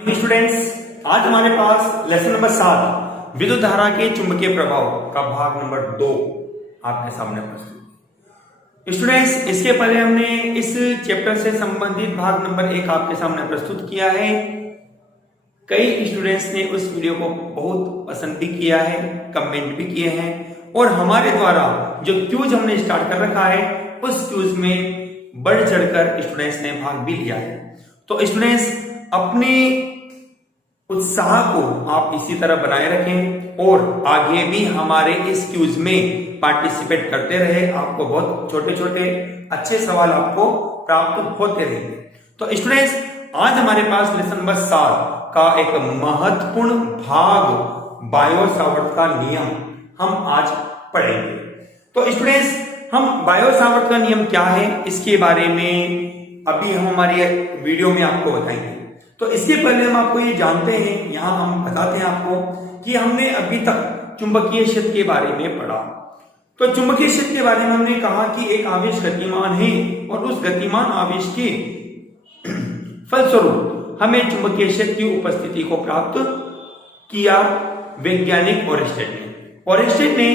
Students, आज हमारे पास lesson number 7 विद्युत धारा के चुंबकीय प्रभाव का भाग नंबर 2 आपके सामने प्रस्तुत। स्टूडेंट्स, इसके पहले हमने इस चैप्टर से संबंधित भाग नंबर 1 आपके सामने प्रस्तुत किया है। कई स्टूडेंट्स ने उस वीडियो को बहुत पसंद भी किया है, कमेंट भी किए हैं और हमारे द्वारा जो क्यूज हमने स्टार्ट कर रखा है उस क्यूज में बढ़ चढ़कर स्टूडेंट्स ने भाग भी लिया है। तो स्टूडेंट्स, अपने उत्साह को आप इसी तरह बनाए रखें और आगे भी हमारे इस क्यूज में पार्टिसिपेट करते रहे। आपको बहुत छोटे छोटे अच्छे सवाल आपको प्राप्त होते रहेंगे। तो स्टूडेंट्स, आज हमारे पास लेसन नंबर 7 का एक महत्वपूर्ण भाग बायो सावर्त का नियम हम आज पढ़ेंगे। तो स्टूडेंट्स, हम बायो सावर्त का नियम क्या है इसके बारे में अभी हम हमारी वीडियो में आपको बताएंगे। तो इसके पहले हम आपको ये जानते हैं, यहां हम बताते हैं आपको कि हमने अभी तक चुंबकीय क्षेत्र के बारे में पढ़ा। तो चुंबकीय क्षेत्र के बारे में हमने कहा कि एक आवेश गतिमान है और उस गतिमान आवेश के फलस्वरूप हमें चुंबकीय क्षेत्र की उपस्थिति को प्राप्त किया वैज्ञानिक ओरेस्टेड ने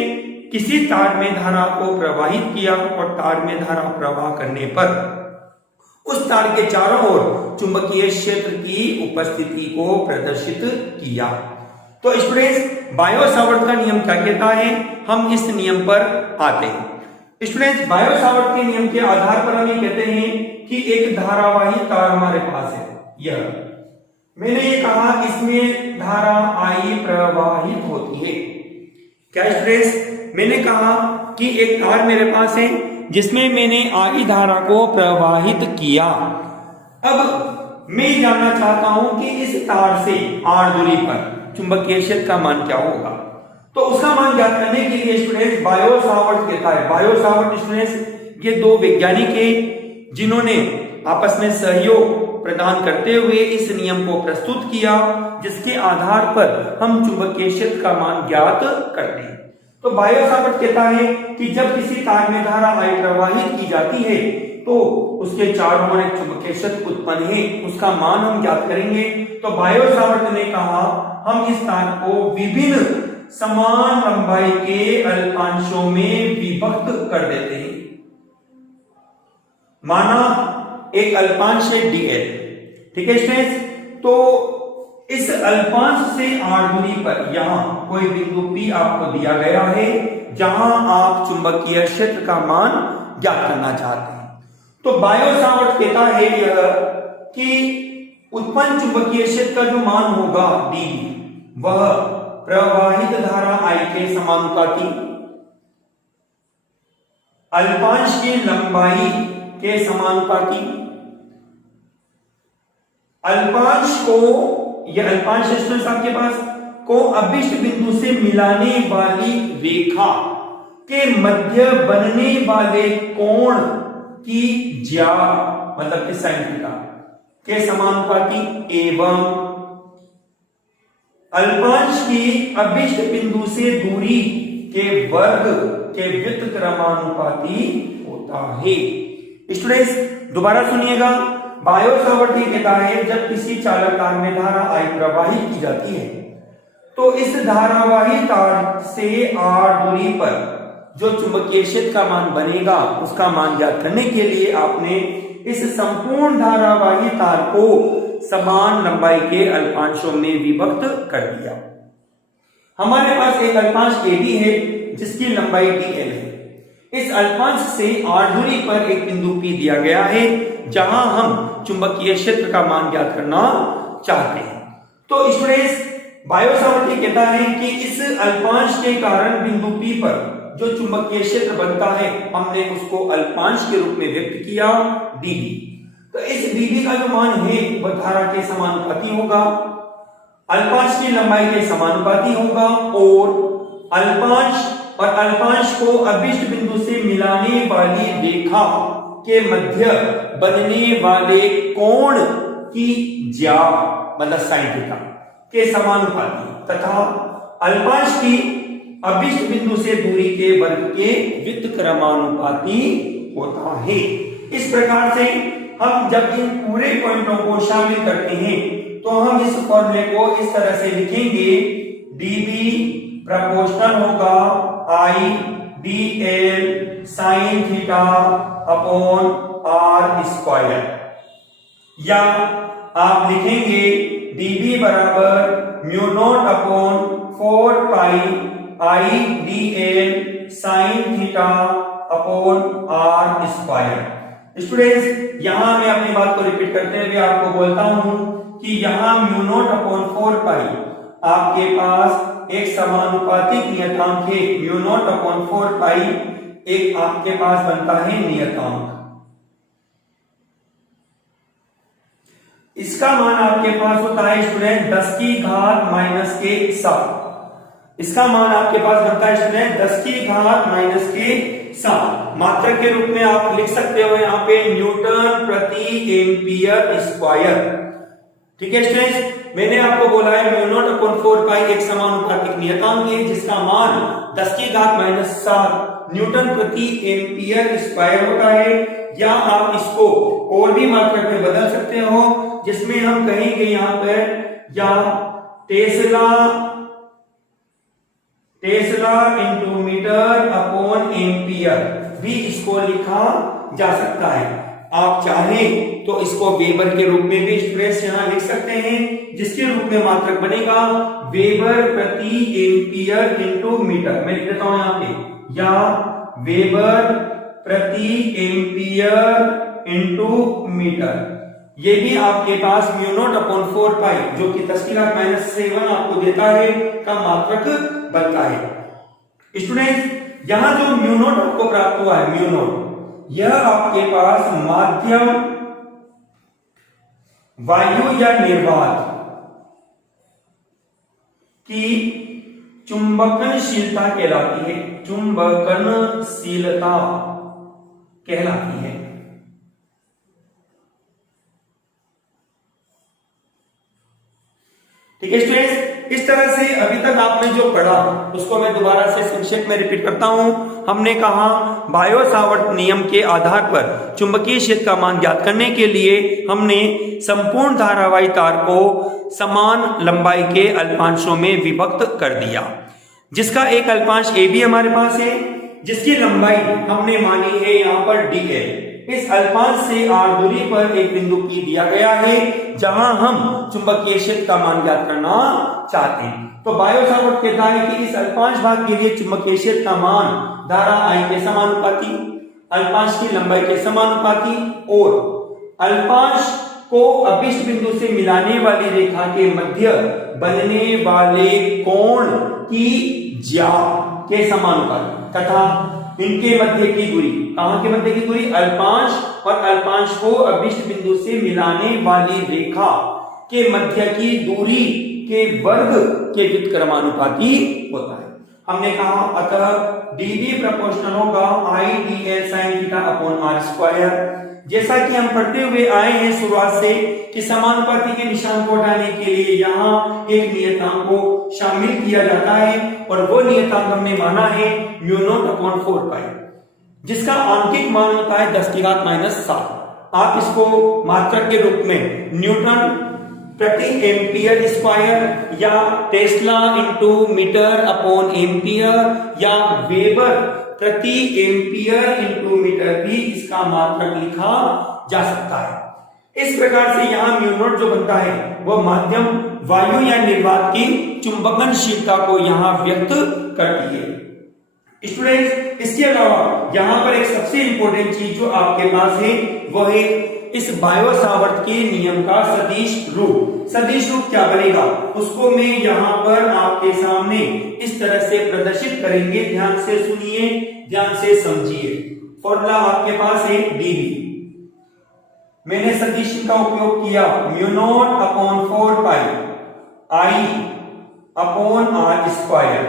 किसी तार में धारा को प्रवाहित किया और तार में धारा प्रवाह करने पर उस तार के चारों ओर चुंबकीय क्षेत्र की उपस्थिति को प्रदर्शित किया। तो स्टूडेंट्स, बायो सावर्त का नियम क्या कहता है, हम इस नियम पर आते हैं। स्टूडेंट्स, बायो सावर्त के नियम के आधार पर हम ये कहते हैं कि एक धारावाही तार हमारे पास है। यह मैंने ये कहा इसमें धारा आई प्रवाहित होती है। क्या स्टूडेंट्स, मैंने कहा कि एक तार मेरे पास है जिसमें मैंने आई धारा को प्रवाहित किया। अब मैं जानना चाहता हूं कि इस तार से r दूरी पर चुंबकीय क्षेत्र का मान क्या होगा। तो उसका मान ज्ञात करने के लिए स्टूडेंट्स बायो सावर्त कहता है। बायो सावर्त स्टूडेंट्स ये दो वैज्ञानिक हैं जिन्होंने आपस में सहयोग प्रदान करते हुए इस नियम को प्रस्तुत किया, जिसके आधार पर हम चुंबकीय क्षेत्र का मान ज्ञात करते हैं। तो बायो सावर्त कहता है कि जब किसी तार में धारा आई प्रवाहित की जाती है तो उसके चारों ओर एक चुंबकीय क्षेत्र उत्पन्न है, उसका मान हम ज्ञात करेंगे। तो बायो सावर्त ने कहा हम इस तार को विभिन्न समान लंबाई के अल्पांशों में विभक्त कर देते हैं। माना एक अल्पांश है dl, ठीक है स्टूडेंट्स। तो इस अल्पांश से r दूरी पर यहां कोई बिंदु P आपको दिया गया है जहां आप चुंबकीय क्षेत्र का मान ज्ञात करना चाहते हैं। तो बायो सावर्त कहता है यह कि उत्पन्न चुंबकीय क्षेत्र का जो मान होगा dv वह प्रवाहित धारा I के समानुपाती अल्पांश की लंबाई के समानुपाती अल्पांश को, यह अल्पांश स्टूडेंट्स आपके पास को अभिष्ट बिंदु से मिलाने वाली रेखा के मध्य बनने वाले कोण की ज्या मतलब कि साइन थीटा के समानुपाती एवं अल्पांश की अभिष्ट बिंदु से दूरी के वर्ग के व्युत्क्रमानुपाती होता है। स्टूडेंट्स, दोबारा सुनिएगा। बायो सावर्त ये कहता है जब किसी चालक तार में धारा आई प्रवाहित की जाती है तो इस धारावाही तार से r दूरी पर जो चुंबकीय क्षेत्र का मान बनेगा उसका मान ज्ञात करने के लिए आपने इस संपूर्ण धारावाही तार को समान लंबाई के अल्पांशों में विभक्त कर दिया। हमारे पास एक अल्पांश AB है जिसकी लंबाई dl है। इस अल्पांश से r दूरी पर एक बिंदु P दिया गया है जहां हम चुंबकीय क्षेत्र का मान ज्ञात करना चाहते हैं। तो स्टूडेंट्स, बायो सावर्त ये कहता है कि इस अल्पांश के कारण बिंदु P पर जो चुंबकीय क्षेत्र बनता है हमने उसको अल्पांश के रूप में व्यक्त किया dv। तो इस dv का जो मान है वह धारा के समानुपाती होगा, अल्पांश की लंबाई के समानुपाती होगा और अल्पांश को अभिष्ट बिंदु से मिलाने वाली रेखा के मध्य बनने वाले कोण की ज्या मतलब साइन थीटा के समानुपाती तथा अल्पांश की अभिष्ट बिंदु से दूरी के वर्ग के व्युत्क्रमानुपाती होता है। इस प्रकार से हम जब इन पूरे पॉइंटों को शामिल करते हैं तो हम इस फॉर्मूले को इस तरह से लिखेंगे, dB प्रोपोर्शनल होगा I dl sin theta upon r square, या आप लिखेंगे dB बराबर mu naught upon 4 pi I dl sin theta upon r square. Students यहां मैं अपनी बात को रिपीट करते हुए आपको बोलता हूं कि यहां म्यू नॉट अपॉन 4 पाई आपके पास एक समानुपातिक नियतांक है, म्यू नॉट अपॉन 4 पाई एक आपके पास बनता है नियतांक। इसका मान आपके पास होता है स्टूडेंट 10 की घात माइनस के 7। इसका मान आपके पास बनता है स्टूडेंट 10 की घात माइनस के 7। मात्रक के रूप में आप लिख सकते हो यहाँ पे न्यूटन प्रति एम्पियर स्क्वायर। ठीक है स्टूडेंट्स, मैंने आपको बोला है म्यू नॉट अपॉन 4 पाई एक समानुपातिक नियतांक है जिसका मान 10 की घात माइनस 7 न्यूटन प्रति एम्पियर स्क्वायर होता है। या आप इसको और भी मात्रक में बदल सकते हो, जिसमें हम कहेंगे यहाँ पर या tesla into metre upon ampere भी इसको लिखा जा सकता है। आप चाहें तो इसको वेबर के रूप में भी स्टूडेंट्स यहां लिख सकते हैं, जिसके रूप में मात्रक बनेगा वेबर प्रति एम्पियर इंटू मीटर। मैं लिख देता हूं यहां पे, या वेबर प्रति एम्पियर इंटू मीटर। ये भी आपके पास म्यू नॉट अपॉन 4 पाई जो कि 10 की घात माइनस 7 आपको देता है का मात्रक बनता है। स्टूडेंट्स यहां जो म्यू नॉट आपको प्राप्त हुआ है, म्यू नॉट यह आपके पास माध्यम वायु या निर्वात की चुंबकनशीलता कहलाती है, चुंबकनशीलता कहलाती है। ठीक है स्टूडेंट्स, इस तरह से अभी तक आपने जो पढ़ा उसको मैं दोबारा से संक्षेप में रिपीट करता हूं। हमने कहा बायो सावर्त नियम के आधार पर चुंबकीय क्षेत्र का मान ज्ञात करने के लिए हमने संपूर्ण धारावाही तार को समान लंबाई के अल्पांशों में विभक्त कर दिया, जिसका एक अल्पांश ए भी हमारे पास है, जिसकी लंबाई हमने मानी है यहाँ पर dl। इस अल्पांश से r दूरी पर एक बिंदु P दिया गया है जहां हम चुंबकीय क्षेत्र का मान ज्ञात करना चाहते हैं। तो बायो सावर्त कहता है कि इस अल्पांश भाग के लिए चुंबकीय क्षेत्र का मान धारा I के समानुपाती, अल्पांश की लंबाई के समानुपाती और अल्पांश को अभिष्ट बिंदु से मिलाने वाली रेखा के मध्य बनने वाले कोण की ज्या के समानुपाती तथा इनके मध्य की दूरी, कहां के मध्य की दूरी, अल्पांश और अल्पांश को अभिष्ट बिंदु से मिलाने वाली रेखा के मध्य की दूरी के वर्ग के व्युत्क्रमानुपाती होता है। हमने कहा अतः dB प्रोपोर्शनल होगा I dl sin theta upon r square. जैसा कि हम पढ़ते हुए आए हैं शुरुआत से कि समानुपाती के निशान को हटाने के लिए यहाँ एक नियतांक को शामिल किया जाता है और वो नियतांक हमने माना है म्यू नॉट अपॉन 4 पाई, जिसका आंकिक मान होता है 10 की घात माइनस 7। आप इसको मात्रक के रूप में न्यूटन प्रति एम्पियर स्क्वायर या tesla into metre upon ampere या वेबर प्रति एम्पियर इंटू मीटर भी इसका मात्रक लिखा जा सकता है। इस प्रकार से यहाँ म्यू नॉट जो बनता है वह माध्यम वायु या निर्वात की चुंबकनशीलता को यहाँ व्यक्त करती है। स्टूडेंट्स इसके अलावा यहाँ पर एक सबसे इंपॉर्टेंट चीज जो आपके पास है वह है इस बायो सावर्त के नियम का सदिश रूप। सदिश रूप क्या बनेगा उसको मैं यहाँ पर आपके सामने इस तरह से प्रदर्शित करेंगे। ध्यान से सुनिए, ध्यान से समझिए। फॉर्मूला आपके पास है dV। मैंने सदिश का उपयोग किया mu naught upon 4 pi I upon r square.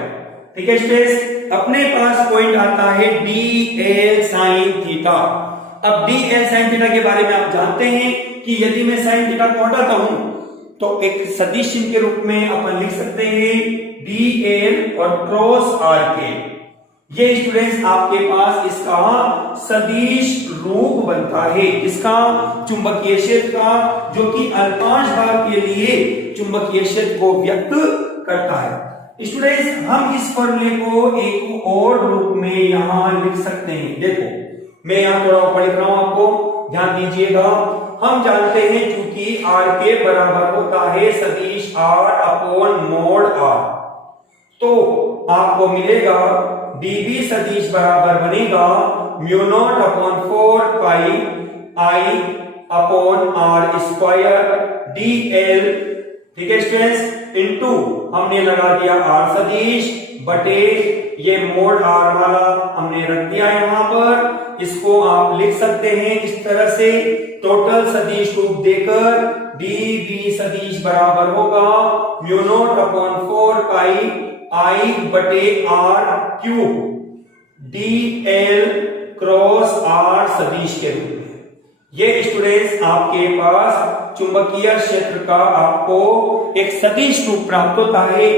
ठीक है स्टूडेंट्स, अपने पास पॉइंट आता है dl sin थीटा। अब dl sin थीटा के बारे में आप जानते हैं कि यदि मैं sin थीटा को हटाता हूं तो एक सदिश चिन्ह के रूप में अपन लिख सकते हैं dl और क्रॉस r के। ये स्टूडेंट्स आपके पास इसका सदिश रूप बनता है, इसका चुंबकीय क्षेत्र का, जो कि अल्पांश भाग के लिए चुंबकीय क्षेत्र को व्यक्त करता है। स्टूडेंट्स हम इस फॉर्मूले को एक और रूप में यहां लिख सकते हैं। देखो मैं यहां थोड़ा ऊपर लिख रहा हूं, आपको ध्यान दीजिएगा। हम जानते हैं चूंकि आर के बराबर होता है सदिश आर अपॉन मोड आर, तो आपको मिलेगा dv सदिश बराबर बनेगा mu naught upon 4 pi I upon R square dl, ठीक है स्टूडेंट्स, इनटू हमने लगा दिया आर सदिश बटे ये मोड आर वाला हमने रख दिया है वहां पर। इसको आप लिख सकते हैं इस तरह से, टोटल सदिश रूप देकर dv सदिश बराबर होगा mu naught upon 4 pi I बटे R cube dl cross R सदिश के रूप में। ये स्टूडेंट्स आपके पास चुंबकीय क्षेत्र का आपको एक सदिश रूप प्राप्त होता है,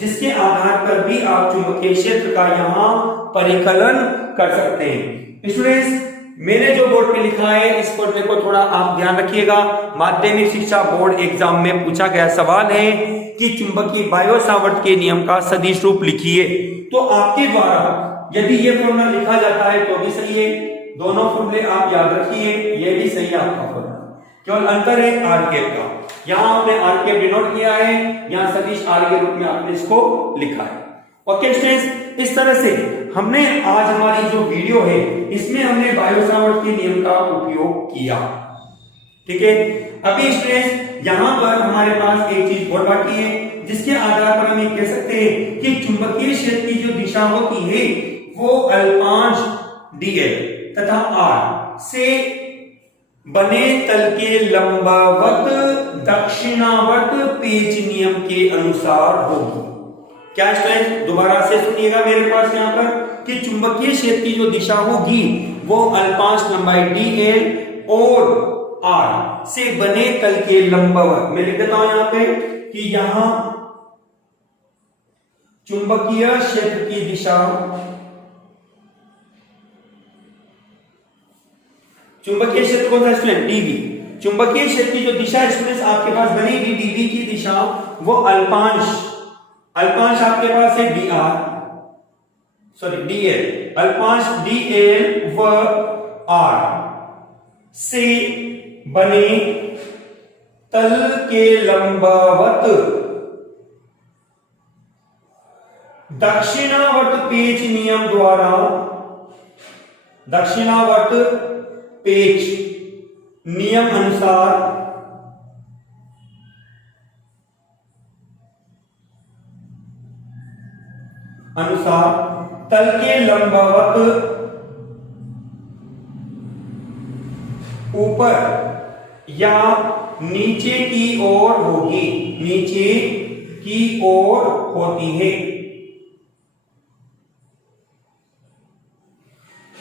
जिसके आधार पर भी आप चुंबकीय क्षेत्र का यहां परिकलन कर सकते हैं। स्टूडेंट्स मैंने जो बोर्ड पे लिखा है इस फॉर्मूले को थोड़ा आप ध्यान रखिएगा। माध्यमिक शिक्षा बोर्ड एग्जाम में पूछा गया सवाल है कि चुंबकीय बायो सावर्त के नियम का सदिश रूप लिखिए, तो आपके द्वारा यदि ये फॉर्मूला लिखा जाता है तो भी सही है, दोनों फॉर्मूले आप याद रखिए, ये भी सही है आपका फॉर्मूला, केवल अंतर है आर कैप का। यहां आपने आर कैप डिनोट किया है, यहां सदिश आर के रूप में आपने इसको लिखा है। ओके स्टूडेंट्स, इस तरह से हमने आज हमारी जो वीडियो है इसमें हमने बायो सावर्त के नियम का उपयोग किया, ठीक है। अभी स्टूडेंट्स यहां पर हमारे पास एक चीज और बाकी है, जिसके आधार पर हम ये कह सकते हैं कि चुंबकीय क्षेत्र की जो दिशा होती है वो अल्पांश dl तथा r से बने तल के लंबवत दक्षिणावर्त पेच नियम के अनुसार होगी। क्या स्टूडेंट दोबारा से सुनिएगा मेरे पास यहाँ पर कि चुंबकीय क्षेत्र की जो दिशा होगी वो अल्पांश लंबाई dl और r से बने तल के लंबवत, मैं लिख देता हूं यहां पे कि यहां चुंबकीय क्षेत्र की दिशा, चुंबकीय क्षेत्र कौन सा स्टूडेंट dv, चुंबकीय क्षेत्र की जो दिशा स्टूडेंट आपके पास बनेगी dv की दिशा वो अल्पांश आपके पास है dr, सॉरी dl, अल्पांश dl व r से बने तल के लंबवत दक्षिणावर्त पेच नियम द्वारा, दक्षिणावर्त पेच नियम अनुसार तल के लंबवत ऊपर या नीचे की ओर होगी, नीचे की ओर होती है।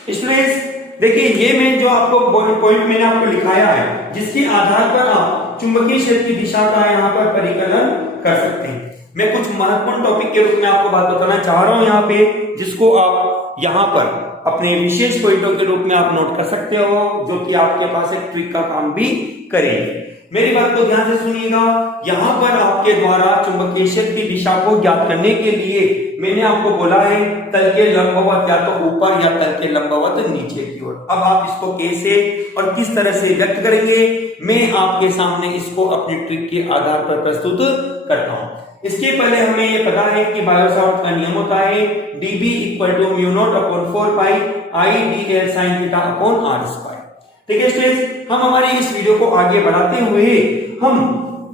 स्टूडेंट्स देखिए ये मैं जो आपको पॉइंट मैंने आपको लिखाया है, जिसके आधार पर आप चुंबकीय क्षेत्र की दिशा का यहां पर परिकलन कर सकते हैं। मैं कुछ महत्वपूर्ण टॉपिक के रूप में आपको बात बताना चाह रहा हूं यहां पे, जिसको आप यहां पर अपने विशेष पॉइंटों के रूप में आप नोट कर सकते हो, जो कि आपके पास एक ट्रिक का काम भी करेंगे। मेरी बात को ध्यान से सुनिएगा। यहां पर आपके द्वारा चुंबकीय क्षेत्र की दिशा को ज्ञात करने के लिए मैंने आपको बोला है तल के लंबवत या तो ऊपर या तल के लंबवत नीचे की ओर। अब आप इसको कैसे और किस तरह से व्यक्त करेंगे, मैं आपके सामने इसको अपनी ट्रिक के आधार पर प्रस्तुत करता हूं। इसके पहले हमें ये पता है कि बायो सावर्त का नियम होता है dB equal to mu naught upon 4 pi I dl sin theta upon r square. ठीक है स्टूडेंट्स, हम हमारी इस वीडियो को आगे बढ़ाते हुए हम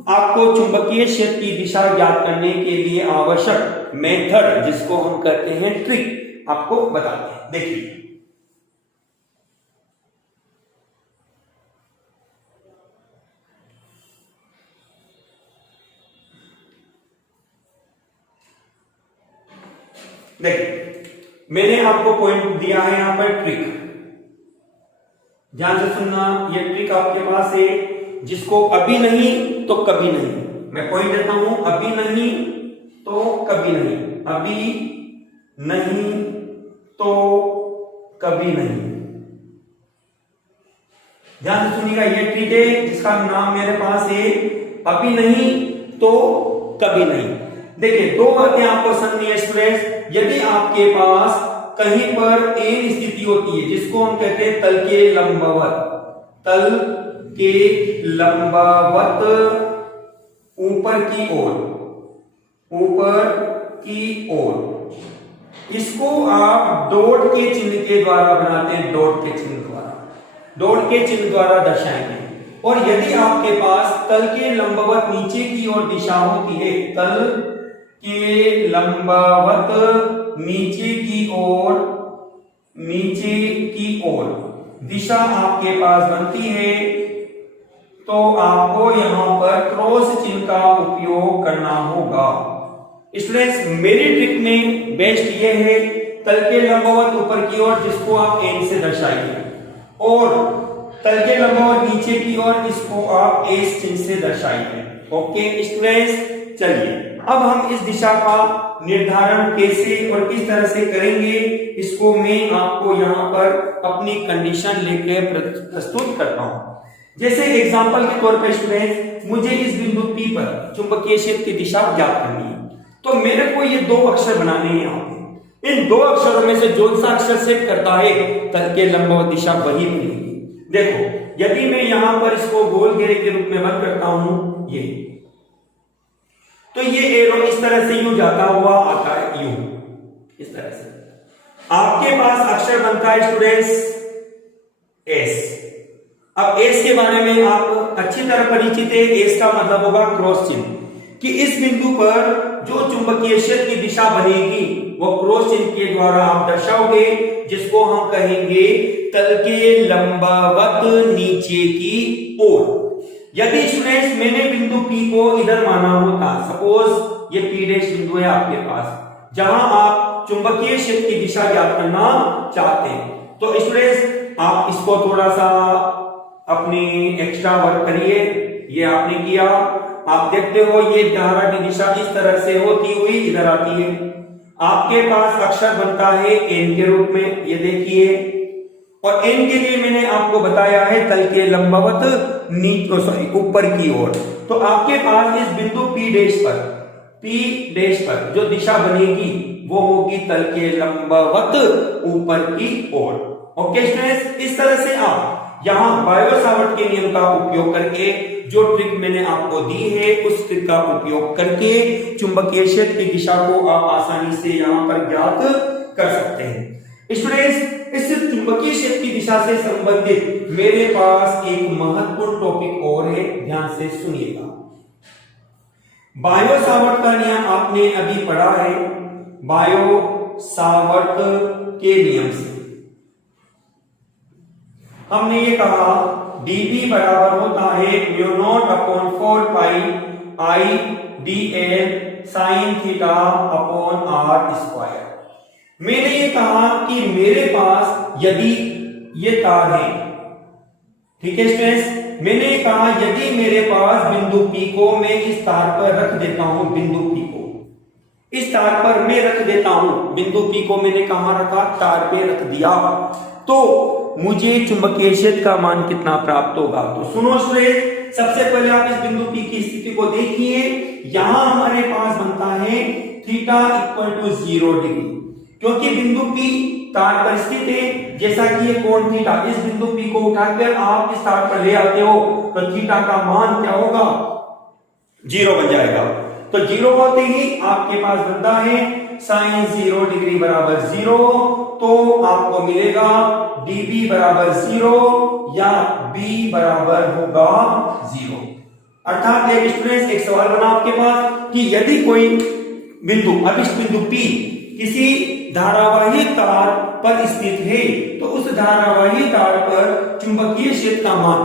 आपको चुंबकीय क्षेत्र की दिशा ज्ञात करने के लिए आवश्यक मेथड, जिसको हम कहते हैं ट्रिक, आपको बताते हैं। देखिए मैंने आपको पॉइंट दिया है यहां पर ट्रिक, ध्यान से सुनना। ये ट्रिक आपके पास है, जिसको अभी नहीं तो कभी नहीं, मैं पॉइंट देता हूं, अभी नहीं तो कभी नहीं, अभी नहीं तो कभी नहीं। ध्यान से सुनिएगा, ये ट्रिक है जिसका नाम मेरे पास है अभी नहीं तो कभी नहीं। देखिए, दो बातें आपको समझनी है स्टूडेंट्स। यदि आपके पास कहीं पर एन स्थिति होती है जिसको हम कहते हैं तल के लंबवत, तल के लंबवत ऊपर की ओर, ऊपर की ओर, इसको आप डॉट के चिन्ह के द्वारा बनाते हैं, डॉट के चिन्ह द्वारा, डॉट के चिन्ह द्वारा दर्शाएंगे। और यदि आपके पास तल के लंबवत नीचे की ओर दिशा होती है, तल के लंबवत नीचे की ओर, नीचे की ओर दिशा आपके पास बनती है, तो आपको यहां पर क्रॉस चिन्ह का उपयोग करना होगा। स्टूडेंट्स, मेरी ट्रिक में बेस्ट ये है तल के लंबवत ऊपर की ओर जिसको आप एन से दर्शाइए, और तल के लंबवत नीचे की ओर इसको आप एस चिन्ह से दर्शाइए। ओके स्टूडेंट्स, चलिए अब हम इस दिशा का निर्धारण कैसे और किस तरह से करेंगे, इसको मैं आपको यहाँ पर अपनी कंडीशन लेके प्रस्तुत करता हूं। जैसे एग्जांपल के तौर पर स्टूडेंट्स, मुझे इस बिंदु P पर चुंबकीय क्षेत्र की दिशा ज्ञात करनी है, तो मेरे को ये दो अक्षर बनाने हैं यहाँ पे। इन दो अक्षरों में से जो सा अक्षर सेट करता है तल के लंबवत दिशा वही बनेगी। देखो, यदि मैं यहां पर इसको गोल घेरे के रूप में बंद करता हूं, ये तो ये एरो इस तरह से यूं जाता हुआ आता है, यूं इस तरह से आपके पास अक्षर बनता है स्टूडेंट्स एस। अब एस के बारे में आप अच्छी तरह परिचित है। एस का मतलब होगा क्रॉस चिन्ह, कि इस बिंदु पर जो चुंबकीय क्षेत्र की दिशा बनेगी वो क्रॉस चिन्ह के द्वारा आप दर्शाओगे, जिसको हम कहेंगे तल के लंबवत नीचे की ओर। यदि स्टूडेंट्स मैंने बिंदु P को इधर माना होता, सपोज ये P डैश बिंदु है आपके पास, जहां आप चुंबकीय क्षेत्र की दिशा ज्ञात करना चाहते हैं, तो स्टूडेंट्स आप इसको थोड़ा सा अपनी एक्स्ट्रा वर्क करिए। ये आपने किया, आप देखते हो ये धारा की दिशा इस तरह से होती हुई इधर आती है। आपके पास अक्षर बनता है एन के रूप में, ये देखिए, और एन के लिए मैंने आपको बताया है तल के लंबवत ऊपर की ओर। तो आपके पास इस बिंदु P डैश पर जो दिशा बनेगी वो होगी तल के लंबवत ऊपर की ओर। ओके स्टूडेंट्स, इस तरह से आप यहां बायो-सावर्त के नियम का उपयोग करके जो ट्रिक मैंने आपको दी है उस ट्रिक का उपयोग करके चुंबकीय क्षेत्र की दिशा को आप आसानी से यहां पर ज्ञात कर सकते हैं। स्टूडेंट्स, इस चुंबकीय क्षेत्र की दिशा से संबंधित मेरे पास एक महत्वपूर्ण टॉपिक और है, ध्यान से सुनिएगा। बायो-सावर्त का नियम आपने अभी पढ़ा है, बायो-सावर्त के नियम से हमने ये कहा dB बराबर होता है μ0/4 dl sin theta upon r square. मैंने ये कहा कि मेरे पास यदि ये तार है, ठीक है स्टूडेंट्स, मैंने ये कहा यदि मेरे पास बिंदु P को मैं इस तार पर रख देता हूं, बिंदु P को इस तार पर मैं रख देता हूं, बिंदु P को मैंने कहां रखा, तार पे रख दिया, तो मुझे चुंबकीय क्षेत्र का मान कितना प्राप्त होगा। तो सुनो स्टूडेंट, सबसे पहले आप इस बिंदु P की स्थिति को देखिए। यहां हमारे पास बनता है थीटा इक्वल टू 0 डिग्री, क्योंकि बिंदु P तार पर स्थित है। जैसा कि ये कोण थीटा, इस बिंदु P को उठाकर आप इस तार पर ले आते हो तो थीटा का मान क्या होगा, 0 बन जाएगा। तो 0 होते ही आपके पास बनता है साइन 0 डिग्री बराबर 0, तो आपको मिलेगा dB बराबर 0 या B बराबर होगा 0। अर्थात एक स्टूडेंट्स, एक सवाल बना आपके पास कि यदि कोई बिंदु, अब इस बिंदु P किसी धारावाही तार पर स्थित है, तो उस धारावाही तार पर चुंबकीय क्षेत्र का मान,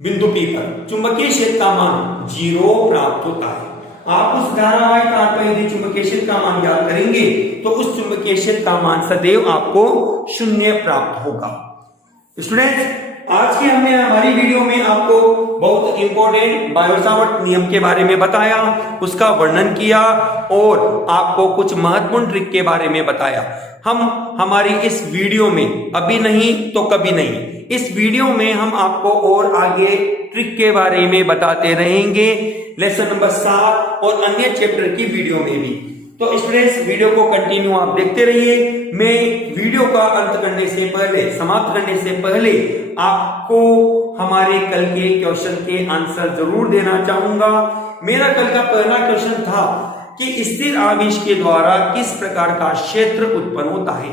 बिंदु P पर चुंबकीय क्षेत्र का मान 0 प्राप्त होता है। आप उस धारावाही तार पर यदि चुंबकीय क्षेत्र का मान ज्ञात करेंगे तो उस चुंबकीय क्षेत्र का मान सदैव आपको 0 प्राप्त होगा। स्टूडेंट्स, आज की हमने हमारी वीडियो में आपको बहुत इंपॉर्टेंट बायो सावर्ट नियम के बारे में बताया, उसका वर्णन किया और आपको कुछ महत्वपूर्ण ट्रिक के बारे में बताया। हम हमारी इस वीडियो में अभी नहीं तो कभी नहीं, इस वीडियो में हम आपको और आगे ट्रिक के बारे में बताते रहेंगे, लेसन नंबर 7 और अन्य चैप्टर की वीडियो में भी। तो स्टूडेंट्स, वीडियो को कंटिन्यू आप देखते रहिए। मैं वीडियो का अंत करने से पहले, समाप्त करने से पहले आपको हमारे कल के क्वेश्चन के आंसर जरूर देना चाहूंगा। मेरा कल का पहला क्वेश्चन था कि स्थिर आवेश के द्वारा किस प्रकार का क्षेत्र उत्पन्न होता है।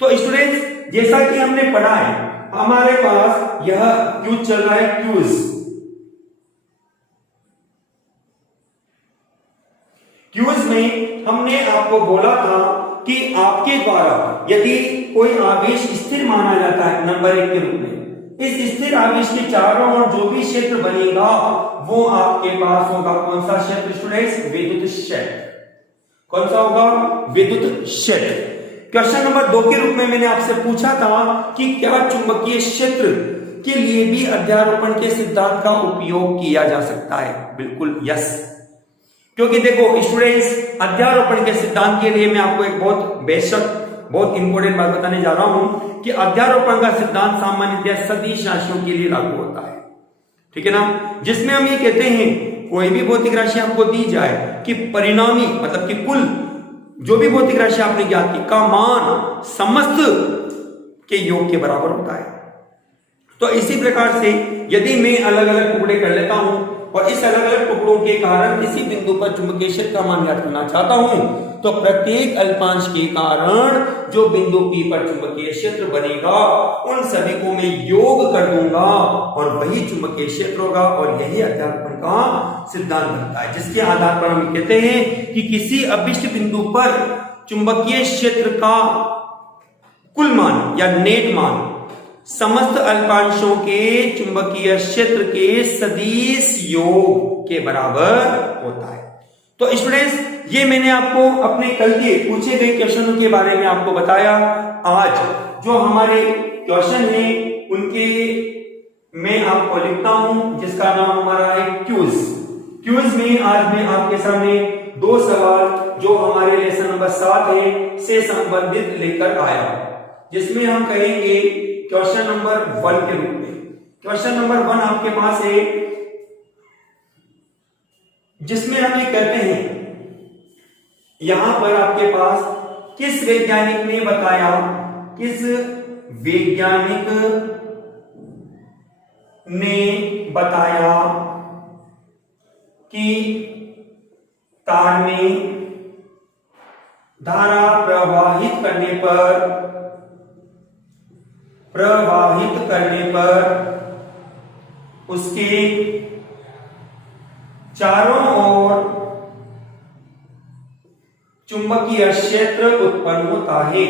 तो स्टूडेंट्स, जैसा कि हमने पढ़ा है, हमारे पास यह क्यूज चल रहा है, क्यूज में हमने आपको बोला था कि आपके द्वारा यदि कोई आवेश स्थिर माना जाता है नंबर 1 के रूप में, इस स्थिर आवेश के चारों ओर जो भी क्षेत्र बनेगा वो आपके पास होगा कौन सा क्षेत्र स्टूडेंट्स? विद्युत क्षेत्र। कौन सा होगा? विद्युत क्षेत्र। क्वेश्चन नंबर 2 के रूप में मैंने आपसे पूछा था कि क्या चुंबकीय क्षेत्र के लिए भी अध्यारोपण के सिद्धांत का उपयोग किया जा सकता है? बिल्कुल यस। क्योंकि देखो स्टूडेंट्स, अध्यारोपण के सिद्धांत के लिए मैं आपको एक बहुत इंपॉर्टेंट बात बताने जा रहा हूं कि अध्यारोपण का सिद्धांत सामान्यतः सदिश राशियों के लिए लागू होता है, ठीक है ना, जिसमें हम ये कहते हैं कोई भी भौतिक राशि आपको दी जाए कि परिणामी मतलब कि कुल जो भी भौतिक राशि आपने ज्ञात की का मान समस्त के योग के बराबर होता है। तो इसी प्रकार से यदि मैं अलग अलग टुकड़े कर लेता हूं और इस अलग अलग टुकड़ों के कारण किसी बिंदु पर चुंबकीय क्षेत्र का मान ज्ञात करना चाहता हूं, तो प्रत्येक अल्पांश के कारण जो बिंदु P पर चुंबकीय क्षेत्र बनेगा उन सभी को मैं योग कर दूंगा और वही चुंबकीय क्षेत्र होगा। और यही अध्यारोपण का सिद्धांत बनता है, जिसके आधार पर हम कहते हैं कि किसी अभिष्ट बिंदु पर चुंबकीय क्षेत्र का कुल मान या नेट मान समस्त अल्पांशों के चुंबकीय क्षेत्र के सदिश योग के बराबर होता है। तो स्टूडेंट्स, ये मैंने आपको अपने कल के पूछे गए क्वेश्चनों के बारे में आपको बताया। आज जो हमारे क्वेश्चन हैं उनके मैं आपको लिखता हूं, जिसका नाम हमारा है क्यूज में आज मैं आपके सामने 2 सवाल जो हमारे लेसन नंबर 7 है से संबंधित लेकर आया, जिसमें हम कहेंगे क्वेश्चन नंबर 1 के रूप में। क्वेश्चन नंबर 1 आपके पास है, जिसमें हम ये कहते हैं यहां पर आपके पास किस वैज्ञानिक ने बताया कि तार में धारा प्रवाहित करने पर उसके चारों ओर चुंबकीय क्षेत्र उत्पन्न होता है।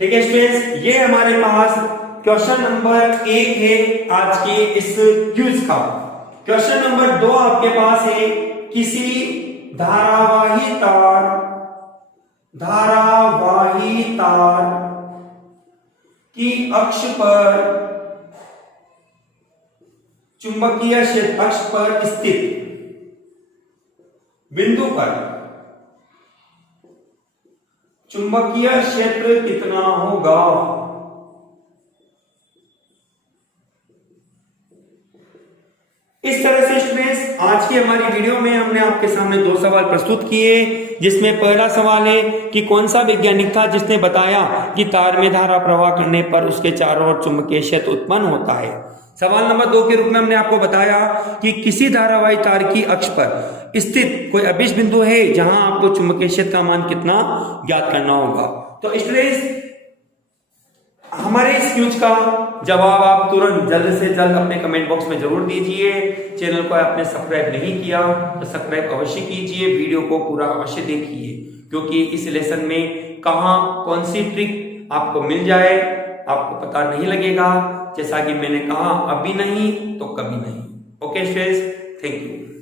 ठीक है स्टूडेंट्स, ये हमारे पास क्वेश्चन नंबर 1 है आज के इस क्विज का। क्वेश्चन नंबर 2 आपके पास है, किसी धारावाही तार की अक्ष पर चुंबकीय क्षेत्र अक्ष पर स्थित बिंदु पर चुंबकीय क्षेत्र कितना होगा? इस तरह से स्टूडेंट्स, आज की हमारी वीडियो में हमने आपके सामने 2 सवाल प्रस्तुत किए, जिसमें पहला सवाल है कि कौन सा वैज्ञानिक था जिसने बताया कि तार में धारा प्रवाह करने पर उसके चारों ओर चुंबकीय क्षेत्र उत्पन्न होता है। सवाल नंबर 2 के रूप में हमने आपको बताया कि किसी धारावाही तार की अक्ष पर स्थित कोई अभिष्ट बिंदु है जहां आपको चुंबकीय क्षेत्र का मान कितना ज्ञात करना होगा। तो स्टूडेंट्स, हमारे इस क्विज का जवाब आप तुरंत जल्द से जल्द अपने कमेंट बॉक्स में जरूर दीजिए। चैनल को आपने सब्सक्राइब नहीं किया तो सब्सक्राइब अवश्य कीजिए, वीडियो को पूरा अवश्य देखिए, क्योंकि इस लेसन में कहां कौन सी ट्रिक आपको मिल जाए आपको पता नहीं लगेगा। जैसा कि मैंने कहा, अभी नहीं तो कभी नहीं। Okay students, thank you.